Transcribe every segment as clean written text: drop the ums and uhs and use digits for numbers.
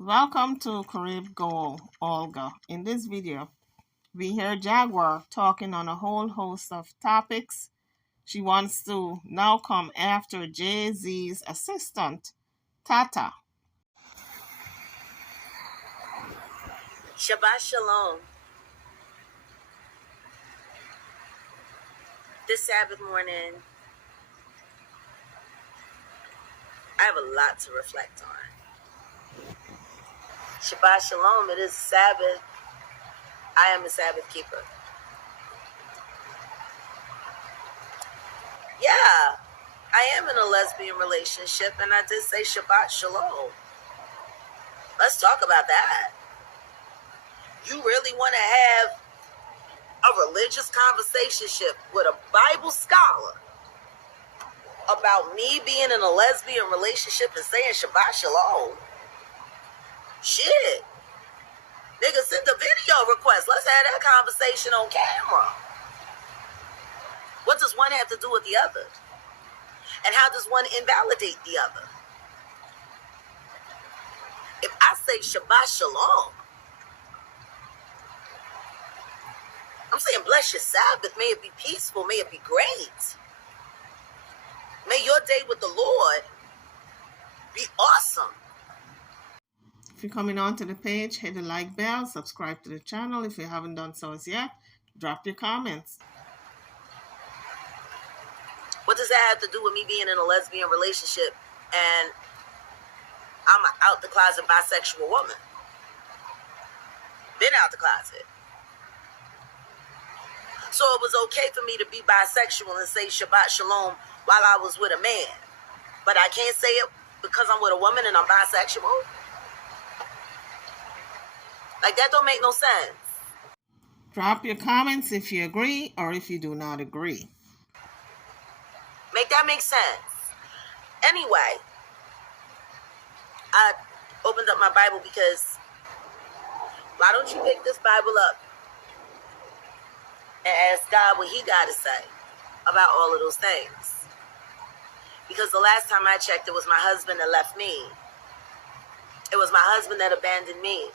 Welcome to Carib Goal, Olga. In this video, we hear Jaguar talking on a whole host of topics. She wants to now come after Jay-Z's assistant, Tata. Shabbat Shalom. This Sabbath morning, I have a lot to reflect on. Shabbat Shalom, it is Sabbath. I am a Sabbath keeper. Yeah, I am in a lesbian relationship, and I did say Shabbat Shalom. Let's talk about that. You really want to have a religious conversation with a Bible scholar about me being in a lesbian relationship and saying Shabbat Shalom? Shit. Nigga, send the video request. Let's have that conversation on camera. What does one have to do with the other? And how does one invalidate the other? If I say Shabbat Shalom, I'm saying bless your Sabbath. May it be peaceful. May it be great. May your day with the Lord be awesome. If you're coming onto the page, hit the like bell, subscribe to the channel. If you haven't done so as yet, drop your comments. What does that have to do with me being in a lesbian relationship and I'm an out the closet bisexual woman? Been out the closet. So it was okay for me to be bisexual and say Shabbat Shalom while I was with a man. But I can't say it because I'm with a woman and I'm bisexual? Like, that don't make no sense. Drop your comments if you agree or if you do not agree. Make that make sense. Anyway, I opened up my Bible because why don't you pick this Bible up and ask God what he got to say about all of those things? Because the last time I checked, it was my husband that left me. It was my husband that abandoned me.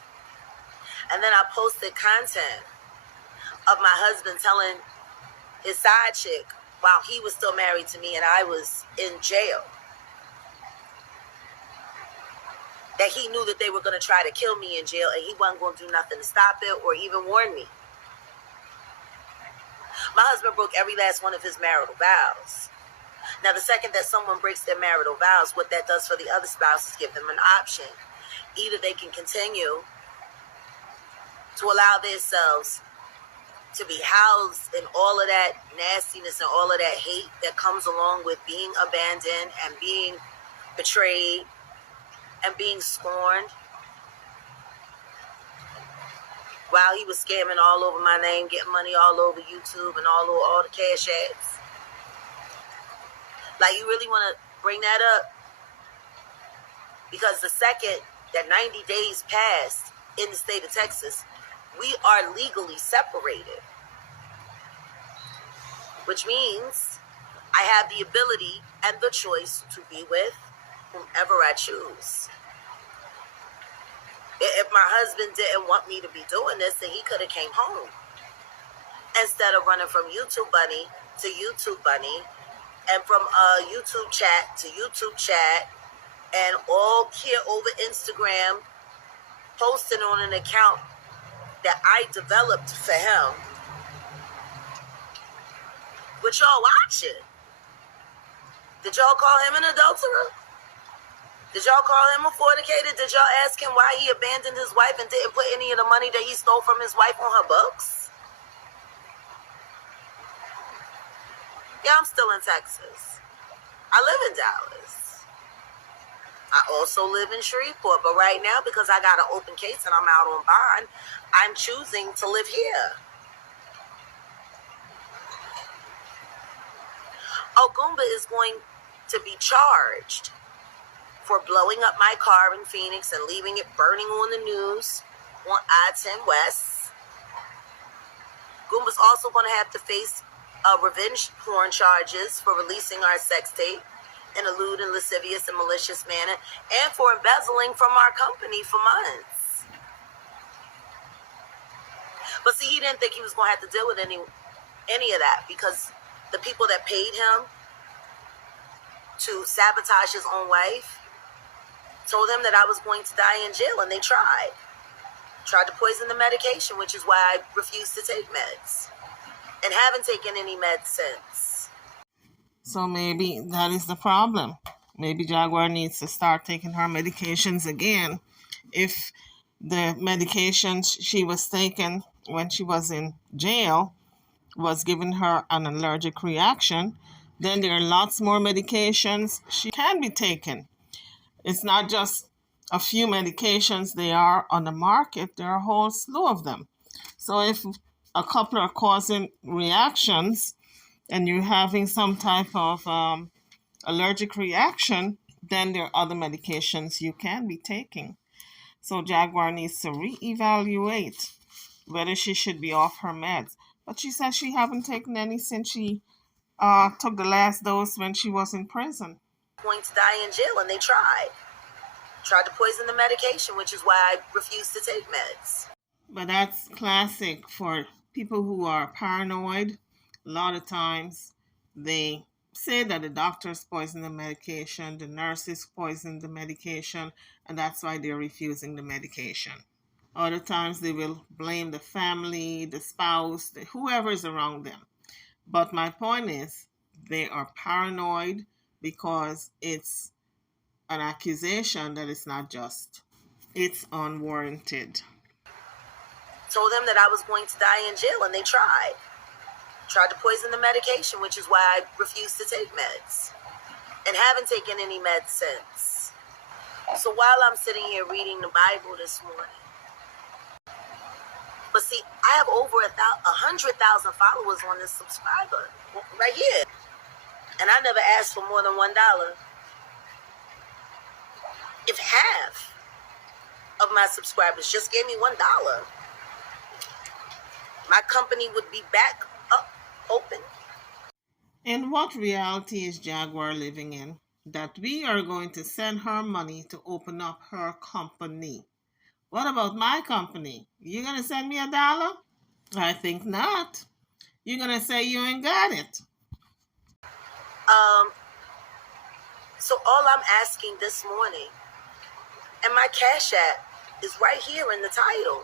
And then I posted content of my husband telling his side chick while he was still married to me and I was in jail, that he knew that they were going to try to kill me in jail and he wasn't going to do nothing to stop it or even warn me. My husband broke every last one of his marital vows. Now, the second that someone breaks their marital vows, what that does for the other spouse is give them an option. Either they can continue to allow themselves to be housed in all of that nastiness and all of that hate that comes along with being abandoned and being betrayed and being scorned, while he was scamming all over my name, getting money all over YouTube and all over all the cash ads. Like, you really want to bring that up? Because the second that 90 days passed in the state of Texas, we are legally separated, which means I have the ability and the choice to be with whomever I choose. If my husband didn't want me to be doing this, then he could have came home instead of running from YouTube Bunny to YouTube Bunny and from YouTube chat to YouTube chat and all here over Instagram, posting on an account that I developed for him, but y'all watching. Did y'all call him an adulterer? Did y'all call him a fornicator? Did y'all ask him why he abandoned his wife and didn't put any of the money that he stole from his wife on her books? Yeah, I'm still in Texas. I live in Dallas. I also live in Shreveport, but right now, because I got an open case and I'm out on bond, I'm choosing to live here. Ogumba is going to be charged for blowing up my car in Phoenix and leaving it burning on the news on I-10 West. Goomba's also going to have to face revenge porn charges for releasing our sex tape in a lewd and lascivious and malicious manner, and for embezzling from our company for months. But see, he didn't think he was going to have to deal with any of that, because the people that paid him to sabotage his own wife told him that I was going to die in jail, and they tried to poison the medication, which is why I refused to take meds and haven't taken any meds since. So maybe that is the problem. Maybe Jaguar needs to start taking her medications again. If the medications she was taking when she was in jail was giving her an allergic reaction, then there are lots more medications she can be taking. It's not just a few medications they are on the market, there are a whole slew of them. So if a couple are causing reactions and you're having some type of allergic reaction, then there are other medications you can be taking. So Jaguar needs to reevaluate whether she should be off her meds. But she says she haven't taken any since she took the last dose when she was in prison. Going to die in jail, and they tried to poison the medication, which is why I refused to take meds. But that's classic for people who are paranoid. A lot of times they say that the doctors poisoned the medication, the nurses poisoned the medication, and that's why they're refusing the medication. Other times they will blame the family, the spouse, whoever is around them. But my point is, they are paranoid because it's an accusation that is not just. It's unwarranted. Told them that I was going to die in jail, and they tried to poison the medication, which is why I refused to take meds and haven't taken any meds since. So while I'm sitting here reading the Bible this morning, but see, I have over 100,000 followers on this subscriber right here, and I never asked for more than $1. If half of my subscribers just gave me $1, my company would be back up, open. And what reality is Jaguar living in? That we are going to send her money to open up her company. What about my company? You going to send me $1? I think not. You're going to say you ain't got it. So all I'm asking this morning, and my Cash App is right here in the title,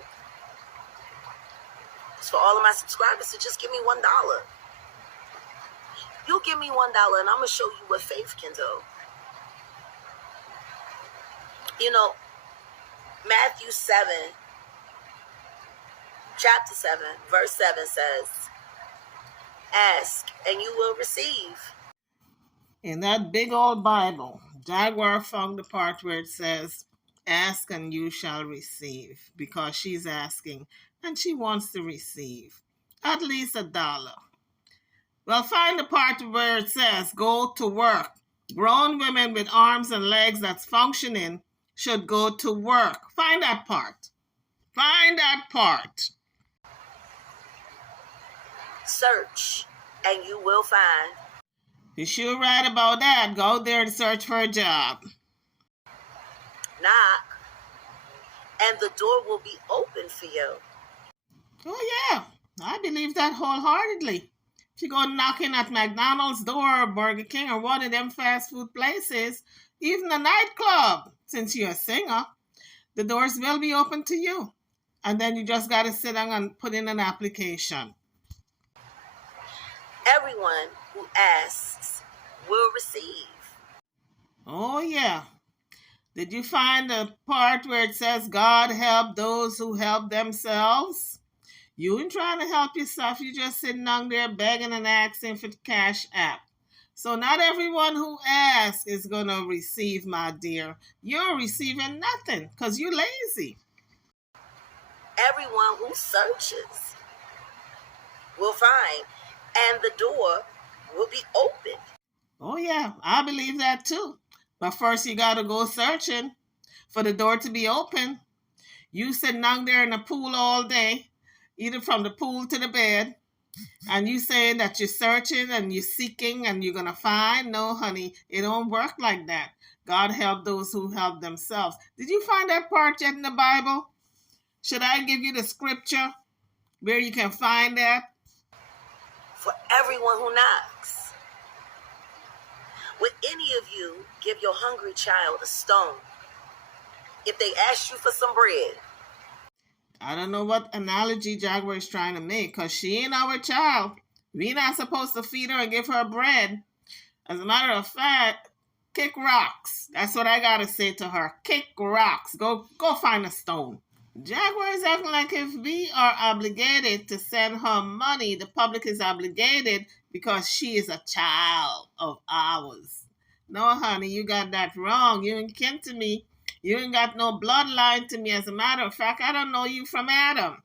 is for all of my subscribers to just give me $1. You give me $1 and I'm going to show you what faith can do. You know, Matthew 7, chapter 7, verse 7 says, ask and you will receive. In that big old Bible, Jaguar found the part where it says, ask and you shall receive, because she's asking and she wants to receive at least $1. Well, find the part where it says, go to work. Grown women with arms and legs that's functioning should go to work. Find that part. Find that part. Search and you will find. You're sure right about that. Go out there and search for a job. Knock and the door will be open for you. Oh yeah, I believe that wholeheartedly. If you go knocking at McDonald's door or Burger King or one of them fast food places, even a nightclub, since you're a singer, the doors will be open to you. And then you just got to sit down and put in an application. Everyone who asks will receive. Oh yeah. Did you find the part where it says God help those who help themselves? You ain't trying to help yourself. You're just sitting down there begging and asking for the Cash App. So not everyone who asks is going to receive, my dear. You're receiving nothing because you're lazy. Everyone who searches will find, and the door will be open. Oh yeah, I believe that too. But first you got to go searching for the door to be open. You sitting down there in the pool all day, either from the pool to the bed, And you saying that you're searching and you're seeking and you're going to find? No, honey, it don't work like that. God help those who help themselves. Did you find that part yet in the Bible? Should I give you the scripture where you can find that? For everyone who knocks. Would any of you give your hungry child a stone if they ask you for some bread? I don't know what analogy Jaguar is trying to make, because she ain't our child. We're not supposed to feed her and give her bread. As a matter of fact, kick rocks. That's what I gotta say to her. Kick rocks. Go find a stone. Jaguar is acting like if we are obligated to send her money, the public is obligated because she is a child of ours. No, honey, you got that wrong. You ain't kin to me. You ain't got no bloodline to me. As a matter of fact, I don't know you from Adam.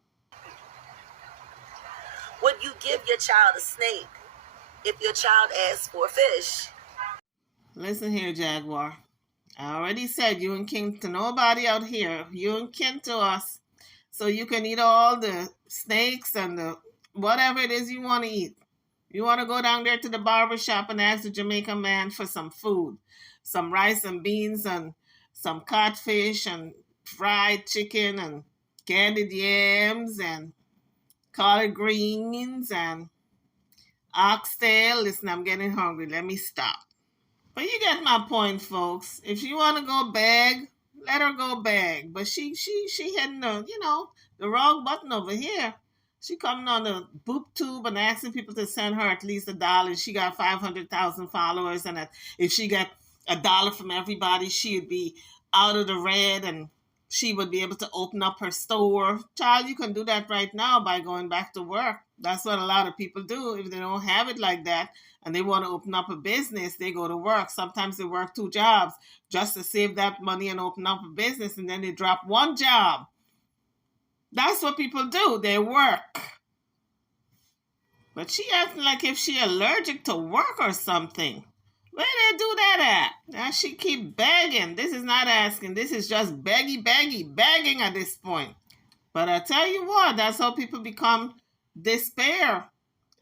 Would you give your child a snake if your child asks for a fish? Listen here, Jaguar. I already said you ain't kin to nobody out here. You ain't kin to us. So you can eat all the snakes and the whatever it is you want to eat. You want to go down there to the barber shop and ask the Jamaican man for some food. Some rice and beans and some codfish and fried chicken and candied yams and collard greens and oxtail. Listen, I'm getting hungry. Let me stop. But you get my point, folks. If she want to go beg, let her go beg. But she hitting the wrong button over here. She coming on the boob tube and asking people to send her at least $1. She got 500,000 followers, and if she got $1 from everybody, she would be out of the red and she would be able to open up her store. Child, you can do that right now by going back to work. That's what a lot of people do. If they don't have it like that and they want to open up a business, they go to work. Sometimes they work 2 jobs just to save that money and open up a business, and then they drop 1 job. That's what people do. They work. But she acting like if she allergic to work or something. Where they do that at? Now she keep begging. This is not asking. This is just begging at this point. But I tell you what, that's how people become despair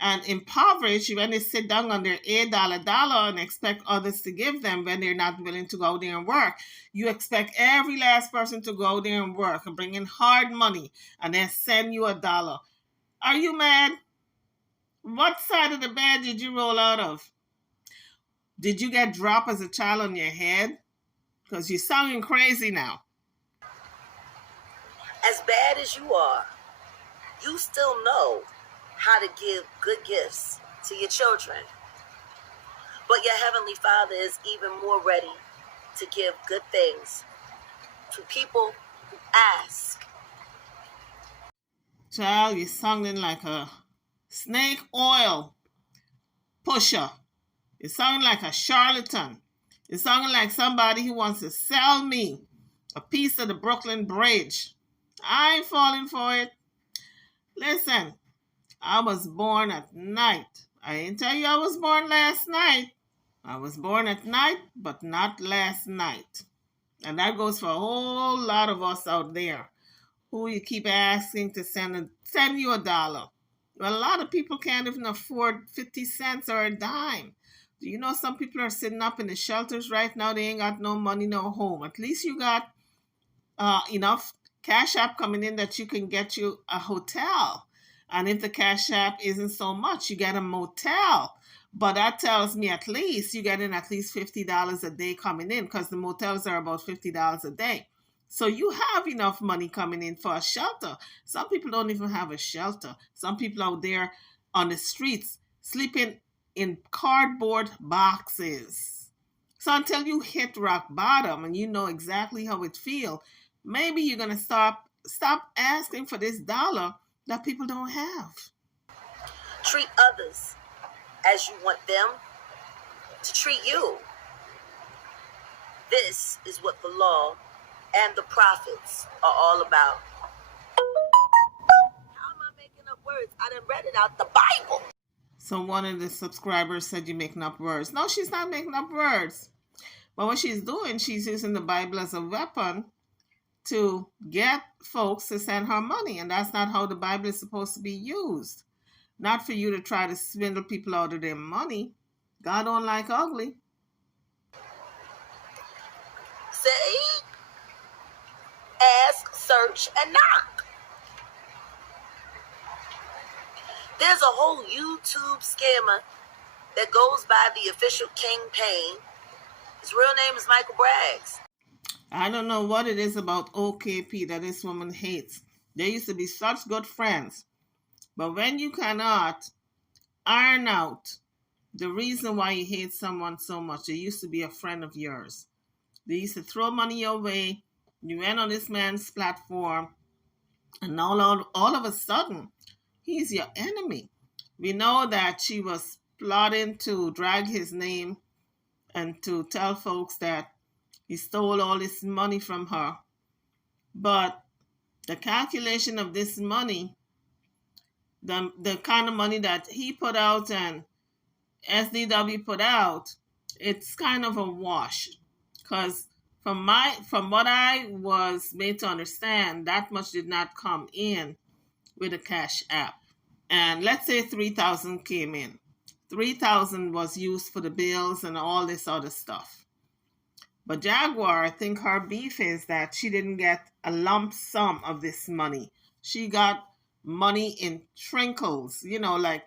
and impoverished when they sit down on their $8 and expect others to give them when they're not willing to go out there and work. You expect every last person to go out there and work and bring in hard money and then send you $1. Are you mad? What side of the bed did you roll out of? Did you get dropped as a child on your head? Because you're sounding crazy now. As bad as you are, you still know how to give good gifts to your children. But your Heavenly Father is even more ready to give good things to people who ask. Child, you're sounding like a snake oil pusher. You're sounding like a charlatan. You're sounding like somebody who wants to sell me a piece of the Brooklyn Bridge. I ain't falling for it. Listen, I was born at night. I didn't tell you I was born last night. I was born at night, but not last night. And that goes for a whole lot of us out there who you keep asking to send you $1. Well, a lot of people can't even afford 50 cents or a dime. Do you know some people are sitting up in the shelters right now? They ain't got no money, no home. At least you got enough Cash App coming in that you can get you a hotel. And if the Cash App isn't so much, you get a motel. But that tells me at least you get in at least $50 a day coming in, because the motels are about $50 a day. So you have enough money coming in for a shelter. Some people don't even have a shelter. Some people out there on the streets sleeping in cardboard boxes. So until you hit rock bottom and you know exactly how it feels, maybe you're going to stop asking for this $1 that people don't have. Treat others as you want them to treat you. This is what the law and the prophets are all about. How am I making up words? I done read it out the Bible. So one of the subscribers said you're making up words. No, she's not making up words. But what she's doing, she's using the Bible as a weapon to get folks to send her money. And that's not how the Bible is supposed to be used. not for you to try to swindle people out of their money. God don't like ugly. See? Ask, search, and knock. There's a whole YouTube scammer that goes by the official Kingpin. His real name is Michael Braggs. I don't know what it is about OKP that this woman hates. They used to be such good friends. But when you cannot iron out the reason why you hate someone so much, they used to be a friend of yours. They used to throw money your way. You went on this man's platform, and now all of a sudden, he's your enemy. We know that she was plotting to drag his name and to tell folks that he stole all this money from her. But the calculation of this money, the kind of money that he put out and SDW put out, it's kind of a wash. Because from what I was made to understand, that much did not come in with a Cash App. And let's say 3,000 came in. 3,000 was used for the bills and all this other stuff. But Jaguar, I think her beef is that she didn't get a lump sum of this money. She got money in trinkles, like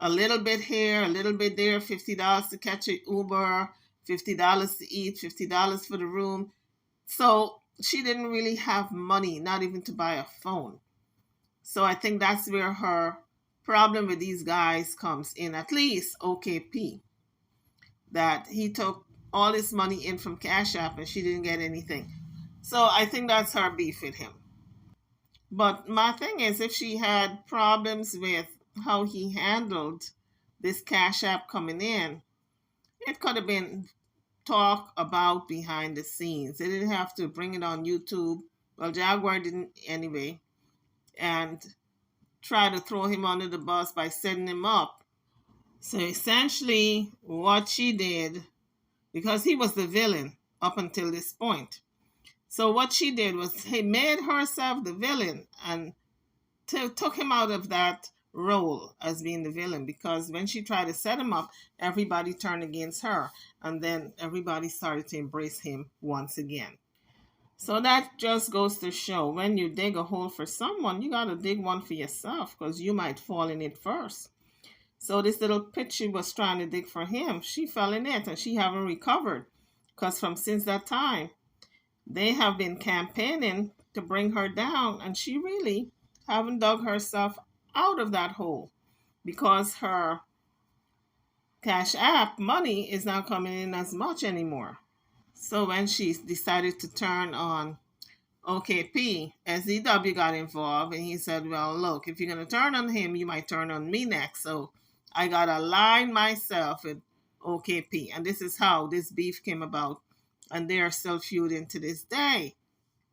a little bit here, a little bit there, $50 to catch an Uber, $50 to eat, $50 for the room. So she didn't really have money, not even to buy a phone. So I think that's where her problem with these guys comes in, at least OKP, that he took all this money in from Cash App and she didn't get anything. So I think that's her beef with him. But my thing is, if she had problems with how he handled this Cash App coming in, it could have been talk about behind the scenes. They didn't have to bring it on YouTube. Well, Jaguar didn't anyway. And try to throw him under the bus by setting him up. So essentially what she did, because he was the villain up until this point. So what she did was he made herself the villain and took him out of that role as being the villain, because when she tried to set him up, everybody turned against her, and then everybody started to embrace him once again. So that just goes to show, when you dig a hole for someone, you got to dig one for yourself, because you might fall in it first. So this little pit she was trying to dig for him, she fell in it and she haven't recovered, because since that time, they have been campaigning to bring her down, and she really haven't dug herself out of that hole, because her Cash App money is not coming in as much anymore. So when she decided to turn on OKP, SDW got involved, and he said, well, look, if you're going to turn on him, you might turn on me next. So I got to align myself with OKP. And this is how this beef came about. And they are still feuding to this day.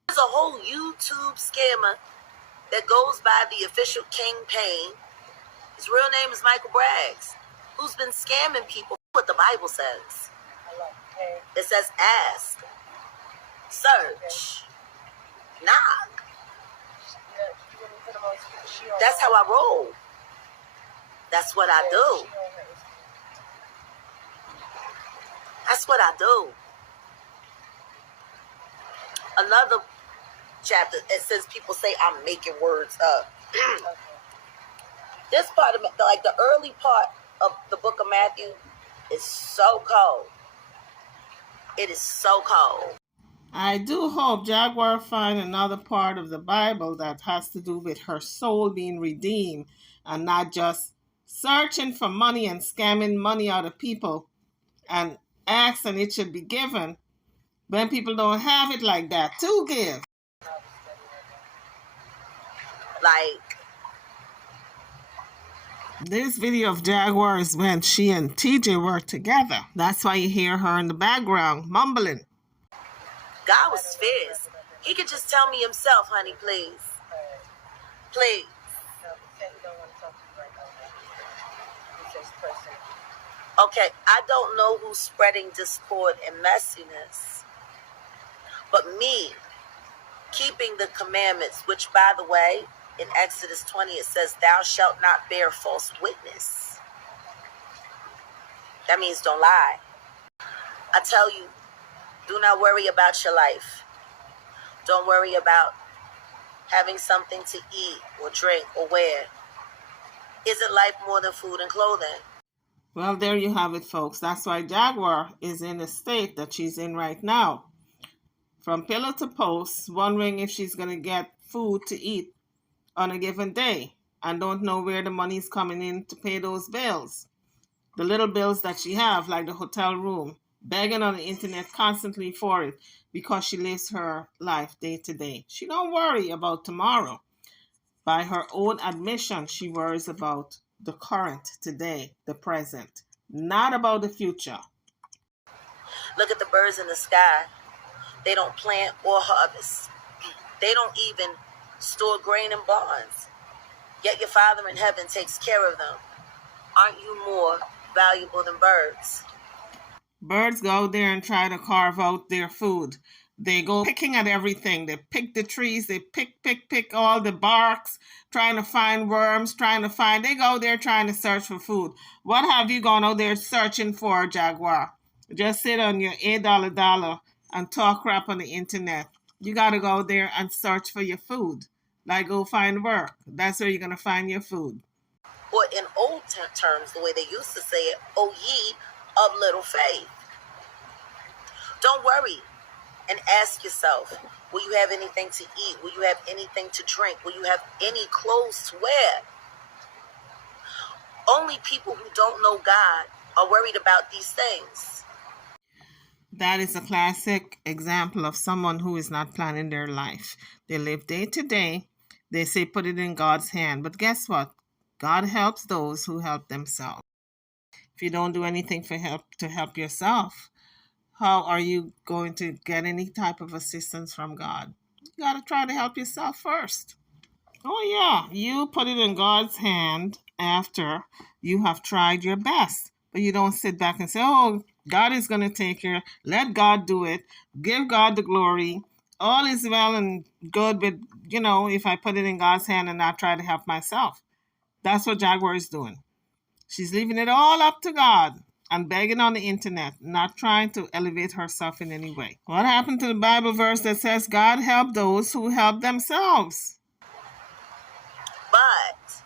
There's a whole YouTube scammer that goes by the official Kingpin. His real name is Michael Braggs, who's been scamming people. What the Bible says. It says ask, search, knock. That's how I roll. That's what I do. That's what I do. Another chapter, it says people say I'm making words up. This part of like the early part of the book of Matthew is so cold. It is so cold. I do hope Jaguar find another part of the Bible that has to do with her soul being redeemed, and not just searching for money and scamming money out of people and asking it should be given when people don't have it like that to give. Like, this video of Jaguar is when she and TJ work together. That's why you hear her in the background mumbling. God was fierce. He could just tell me himself, honey, please. Please. Okay, I don't know who's spreading discord and messiness, but me keeping the commandments, which, by the way, in Exodus 20, it says, "Thou shalt not bear false witness." That means don't lie. I tell you, do not worry about your life. Don't worry about having something to eat or drink or wear. Isn't life more than food and clothing? Well, there you have it, folks. That's why Jaguar is in the state that she's in right now. From pillow to post, wondering if she's going to get food to eat on a given day and don't know where the money's coming in to pay those bills. The little bills that she have, like the hotel room, begging on the internet constantly for it because she lives her life day to day. She don't worry about tomorrow. By her own admission, she worries about the current, today, the present, not about the future. Look at the birds in the sky. They don't plant or harvest. They don't even store grain in barns. Yet your Father in heaven takes care of them. Aren't you more valuable than birds? Birds go out there and try to carve out their food. They go picking at everything. They pick the trees. They pick all the barks, trying to find worms, they go there trying to search for food. What have you gone out there searching for, Jaguar? Just sit on your $8 and talk crap on the internet. You got to go out there and search for your food. Like go find work. That's where you're going to find your food. Or in old terms, the way they used to say it, "O ye of little faith." Don't worry and ask yourself, will you have anything to eat? Will you have anything to drink? Will you have any clothes to wear? Only people who don't know God are worried about these things. That is a classic example of someone who is not planning their life. They live day to day. They say put it in God's hand. But guess what? God helps those who help themselves. If you don't do anything to help yourself, how are you going to get any type of assistance from God? You got to try to help yourself first. Oh, yeah, you put it in God's hand after you have tried your best. But you don't sit back and say, oh, God is going to take care. Let God do it. Give God the glory. All is well and good, but, if I put it in God's hand and not try to help myself. That's what Jaguar is doing. She's leaving it all up to God and begging on the internet, not trying to elevate herself in any way. What happened to the Bible verse that says God help those who help themselves? But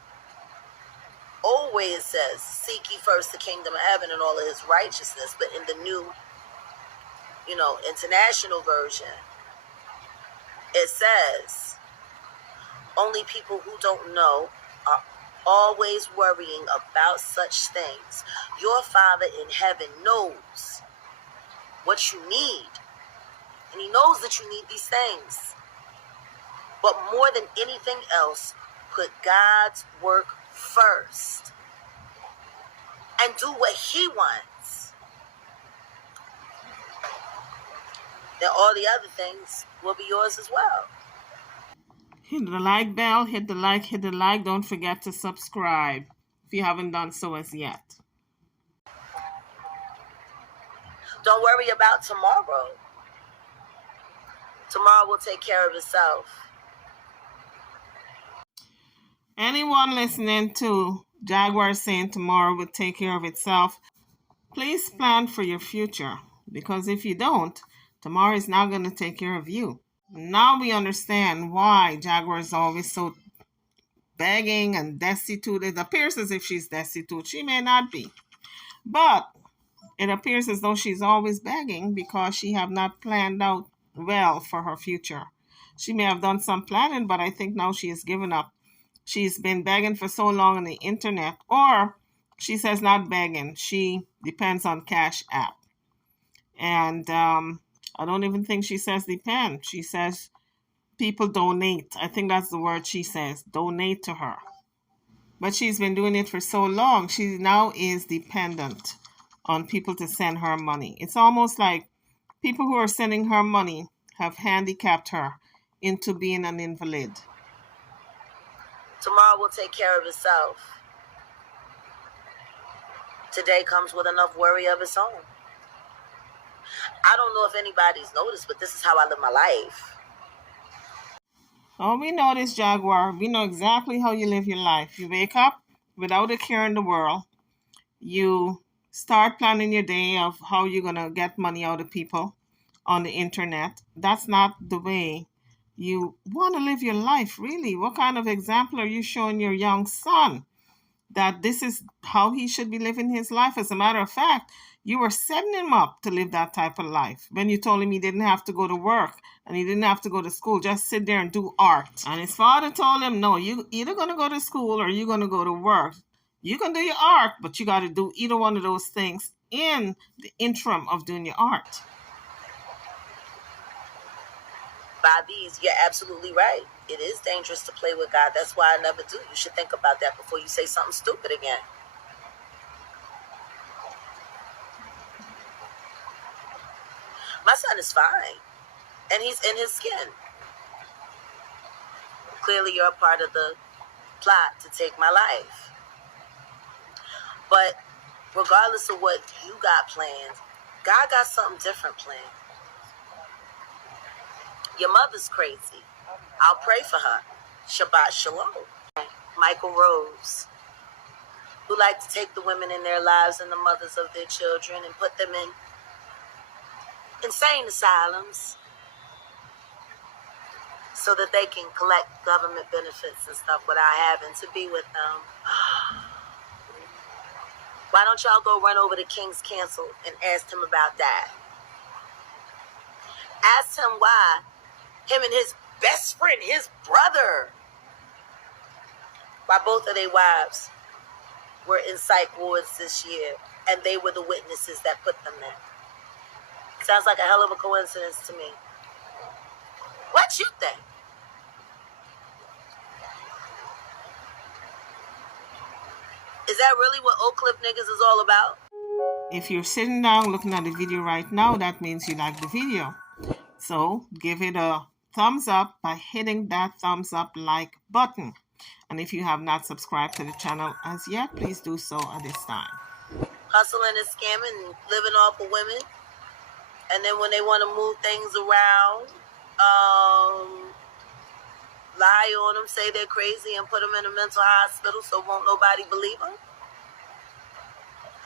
always says, "Seek ye first the kingdom of heaven and all of his righteousness." But in the new, international version, it says, only people who don't know are always worrying about such things. Your Father in heaven knows what you need, and he knows that you need these things. But more than anything else, put God's work first and do what he wants. Then all the other things will be yours as well. Hit the like bell, hit the like. Don't forget to subscribe if you haven't done so as yet. Don't worry about tomorrow. Tomorrow will take care of itself. Anyone listening to Jaguar saying tomorrow will take care of itself, please plan for your future. Because if you don't, tomorrow is not going to take care of you. Now we understand why Jaguar is always so begging and destitute. It appears as if she's destitute. She may not be. But it appears as though she's always begging because she have not planned out well for her future. She may have done some planning, but I think now she has given up. She's been begging for so long on the internet, or she says not begging. She depends on Cash App. And I don't even think she says depend. She says people donate. I think that's the word she says, donate to her. But she's been doing it for so long, she now is dependent on people to send her money. It's almost like people who are sending her money have handicapped her into being an invalid. Tomorrow will take care of itself. Today comes with enough worry of its own. I don't know if anybody's noticed, but this is how I live my life. Oh, we know this, Jaguar. We know exactly how you live your life. You wake up without a care in the world. You start planning your day of how you're going to get money out of people on the internet. That's not the way you want to live your life, really. What kind of example are you showing your young son that this is how he should be living his life? As a matter of fact, you were setting him up to live that type of life when you told him he didn't have to go to work and he didn't have to go to school, just sit there and do art. And his father told him, no, you either going to go to school or you're going to go to work. You can do your art, but you got to do either one of those things in the interim of doing your art. By these, you're absolutely right. It is dangerous to play with God. That's why I never do. You should think about that before you say something stupid again. My son is fine, and he's in his skin. Clearly, you're a part of the plot to take my life. But regardless of what you got planned, God got something different planned. Your mother's crazy. I'll pray for her. Shabbat Shalom. Michael Rose, who like to take the women in their lives and the mothers of their children and put them in insane asylums so that they can collect government benefits and stuff without having to be with them. Why don't y'all go run over to King's Cancel and ask him about that? Ask him why him and his best friend, his brother, why both of their wives were in psych wards this year, and they were the witnesses that put them there. Sounds like a hell of a coincidence to me. What you think? Is that really what Oak Cliff niggas is all about? If you're sitting down looking at the video right now, that means you like the video. So give it a thumbs up by hitting that thumbs up like button. And if you have not subscribed to the channel as yet, please do so at this time. Hustling and scamming and living off of women. And then when they want to move things around, lie on them, say they're crazy, and put them in a mental hospital so won't nobody believe them.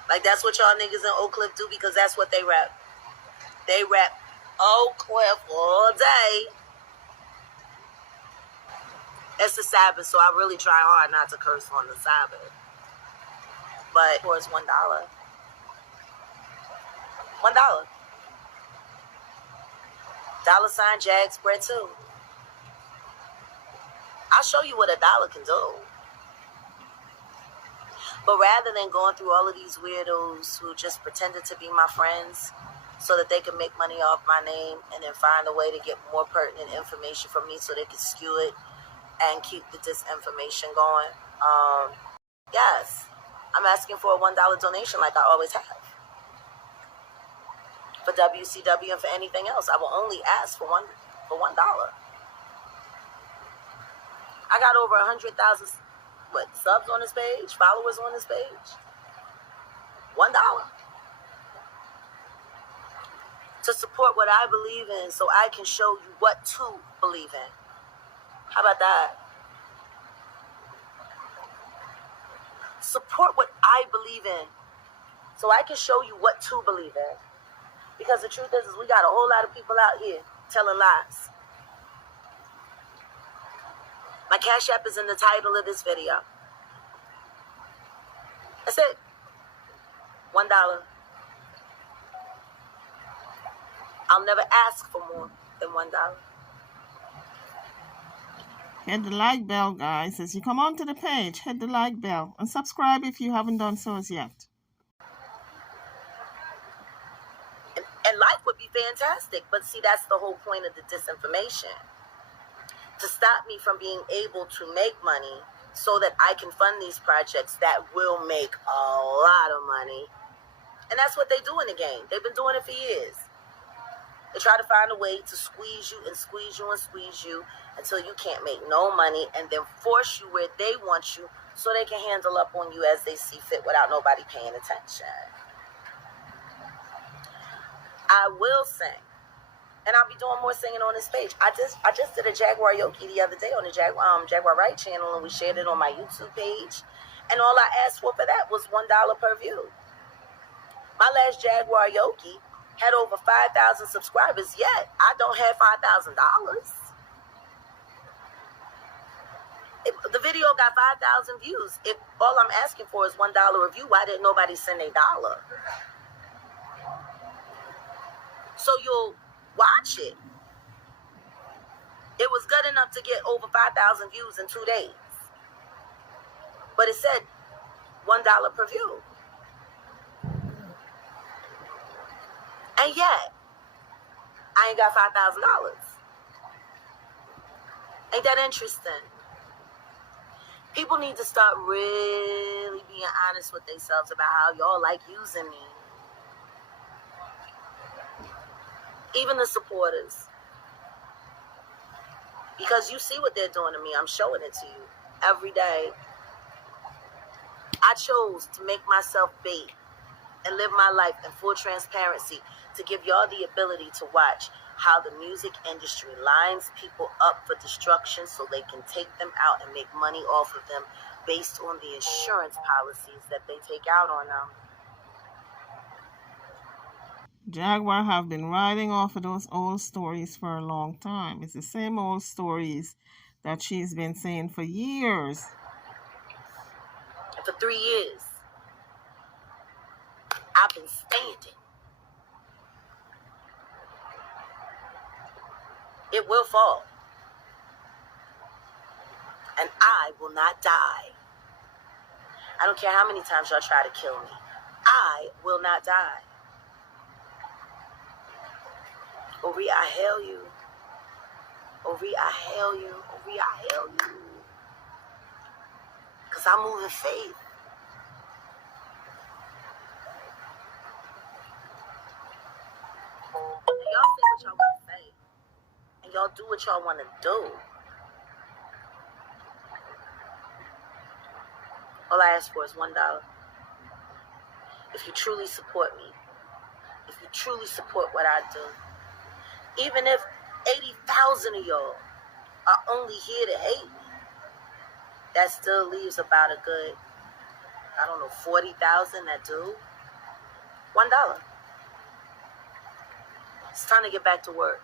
Like, that's what y'all niggas in Oak Cliff do, because that's what they rap. They rap Oak Cliff all day. It's the Sabbath, so I really try hard not to curse on the Sabbath. But for it's $1. $1. $ Jag spread too. I'll show you what $1 can do. But rather than going through all of these weirdos who just pretended to be my friends so that they could make money off my name and then find a way to get more pertinent information from me so they could skew it and keep the disinformation going, yes, I'm asking for a $1 donation like I always have. For WCW and for anything else, I will only ask for $1. I got over 100,000 subs on this page, followers on this page. $1 to support what I believe in, so I can show you what to believe in. How about that? Support what I believe in, so I can show you what to believe in. Because the truth is we got a whole lot of people out here telling lies. My Cash App is in the title of this video. That's it. $1. I'll never ask for more than $1. Hit the like bell, guys. As you come onto the page, hit the like bell and subscribe if you haven't done so as yet. And life would be fantastic, but see, that's the whole point of the disinformation. To stop me from being able to make money so that I can fund these projects that will make a lot of money. And that's what they do in the game. They've been doing it for years. They try to find a way to squeeze you and squeeze you and squeeze you until you can't make no money, and then force you where they want you so they can handle up on you as they see fit without nobody paying attention. I will sing, And I'll be doing more singing on this page. I just did a Jaguar Yoki the other day on the Jaguar Right channel, and we shared it on my YouTube page. And all I asked for that was $1 per view. My last Jaguar Yoki had over 5,000 subscribers, yet I don't have $5,000. The video got 5,000 views. If all I'm asking for is $1 a view, why didn't nobody send $1? So you'll watch it. It was good enough to get over 5,000 views in 2 days. But it said $1 per view. And yet, I ain't got $5,000. Ain't that interesting? People need to start really being honest with themselves about how y'all like using me. Even the supporters. Because you see what they're doing to me. I'm showing it to you every day. I chose to make myself bait and live my life in full transparency to give y'all the ability to watch how the music industry lines people up for destruction so they can take them out and make money off of them based on the insurance policies that they take out on them. Jaguar have been riding off of those old stories for a long time. It's the same old stories that she's been saying for years. And for 3 years, I've been standing. It will fall. And I will not die. I don't care how many times y'all try to kill me. I will not die. Ori, I hail you. Ori, I hail you. Ori, I hail you. Because I move in faith. And y'all say what y'all want to say. And y'all do what y'all want to do. All I ask for is $1. If you truly support me, if you truly support what I do, even if 80,000 of y'all are only here to hate me, that still leaves about a good, 40,000 that do. $1. It's time to get back to work.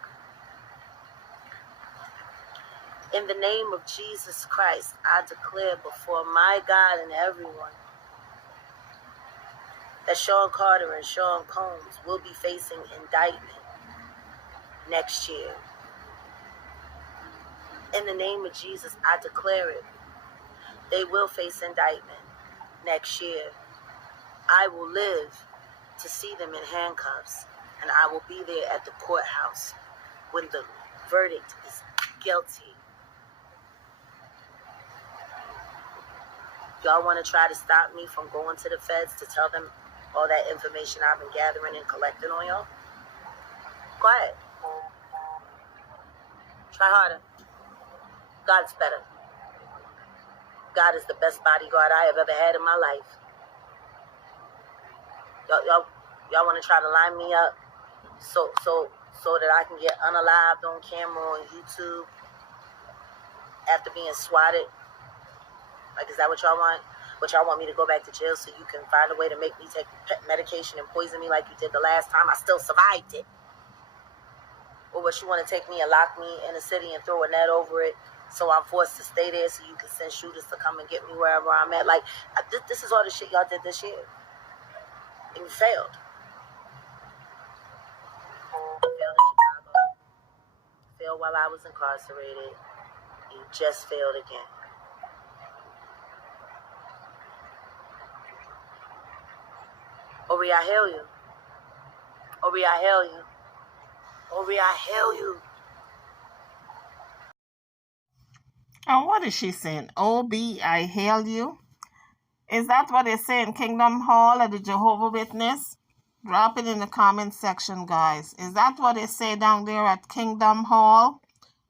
In the name of Jesus Christ, I declare before my God and everyone that Sean Carter and Sean Combs will be facing indictment next year. In the name of Jesus, I declare it. They will face indictment next year. I will live to see them in handcuffs, and I will be there at the courthouse when the verdict is guilty. Y'all want to try to stop me from going to the feds to tell them all that information I've been gathering and collecting on y'all? Go ahead. Try harder. God's better. God is the best bodyguard I have ever had in my life. Y'all want to try to line me up so that I can get unalived on camera on YouTube after being swatted? Like, is that what y'all want? But y'all want me to go back to jail so you can find a way to make me take medication and poison me like you did the last time? I still survived it. Or what, you want to take me and lock me in a city and throw a net over it so I'm forced to stay there so you can send shooters to come and get me wherever I'm at? Like, this is all the shit y'all did this year. And you failed. You failed in Chicago. Failed while I was incarcerated. You just failed again. Ori, I hail you. Ori, I hail you. Ori, I hail you. And what is she saying? OB, I hail you? Is that what they say in Kingdom Hall at the Jehovah Witness? Drop it in the comment section, guys. Is that what they say down there at Kingdom Hall?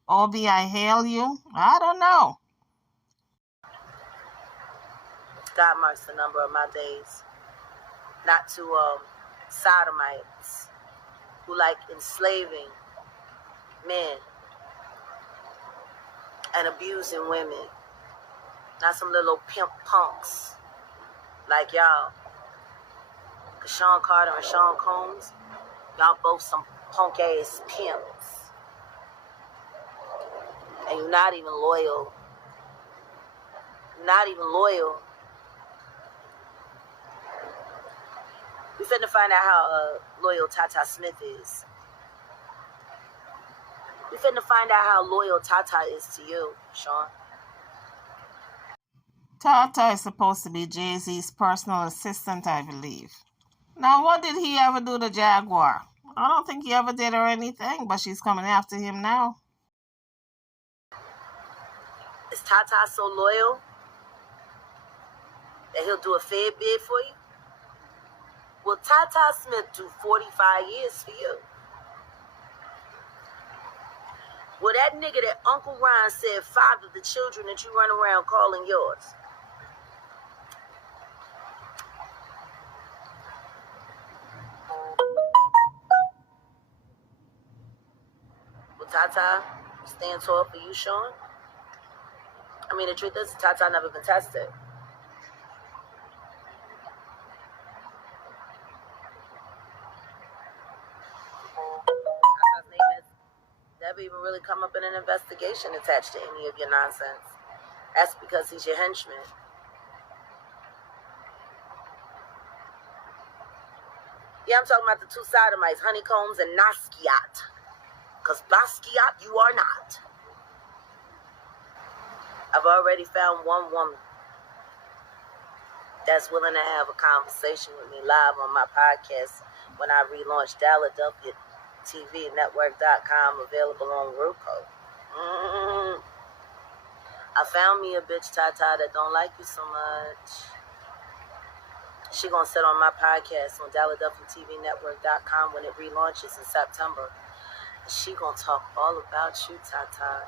OB, I hail you? I don't know. God marks the number of my days. Not to sodomites who like enslaving men and abusing women. Not some little pimp punks like y'all. Cause Sean Carter and Sean Combs, y'all both some punk ass pimps. And you're not even loyal. Not even loyal. We finna find out how loyal Tata Smith is. We finna find out how loyal Tata is to you, Sean. Tata is supposed to be Jay-Z's personal assistant, I believe. Now, what did he ever do to Jaguar? I don't think he ever did her anything, but she's coming after him now. Is Tata so loyal that he'll do a Fed bid for you? Will Tata Smith do 45 years for you? Will that nigga that Uncle Ron said fathered the children that you run around calling yours? Will Tata stand tall for you, Sean? I mean, the truth is, Tata never been tested. Tata's name has never even really come up in an investigation attached to any of your nonsense. That's because he's your henchman. Yeah, I'm talking about the two sodomites, Honeycombs and Nasquiat. Because Basquiat, you are not. I've already found one woman that's willing to have a conversation with me live on my podcast when I relaunch Philadelphia TV Network.com, available on Roku. I found me a bitch, Tata, that don't like you so much. She gonna sit on my podcast on Philadelphia TV Network.com when it relaunches in September. She gonna talk all about you, Tata.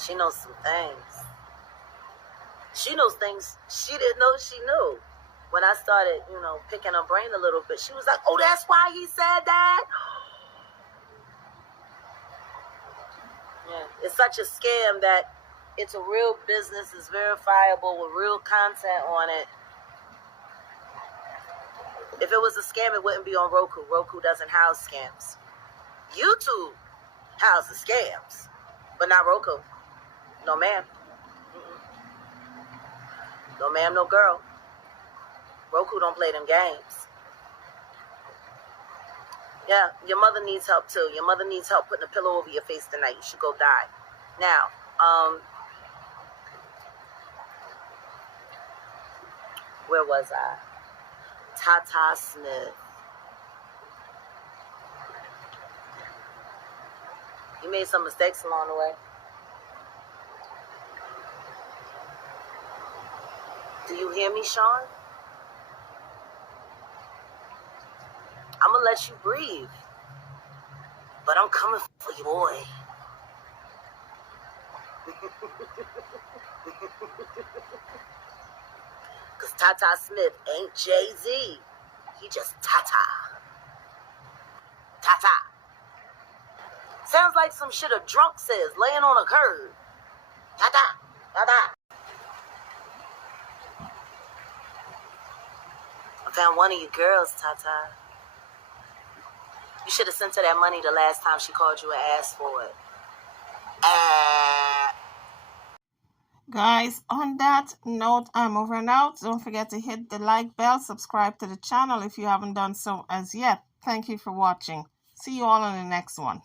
She knows some things. She knows things she didn't know she knew. When I started, picking her brain a little bit, she was like, oh, that's why he said that? Yeah, it's such a scam that it's a real business, it's verifiable with real content on it. If it was a scam, it wouldn't be on Roku. Roku doesn't house scams. YouTube houses scams, but not Roku. No, ma'am. No, ma'am, no girl. Roku don't play them games. Yeah, your mother needs help too. Your mother needs help putting a pillow over your face tonight. You should go die. Now, where was I? Tata Smith. You made some mistakes along the way. Do you hear me, Sean? I'm gonna let you breathe, but I'm coming for you, boy. Cause Tata Smith ain't Jay-Z. He just Tata. Tata. Sounds like some shit a drunk says, laying on a curb. Tata. Tata. I found one of you girls, Tata. You should have sent her that money the last time she called you and asked for it. Guys, on that note, I'm over and out. Don't forget to hit the like bell, subscribe to the channel if you haven't done so as yet. Thank you for watching. See you all in the next one.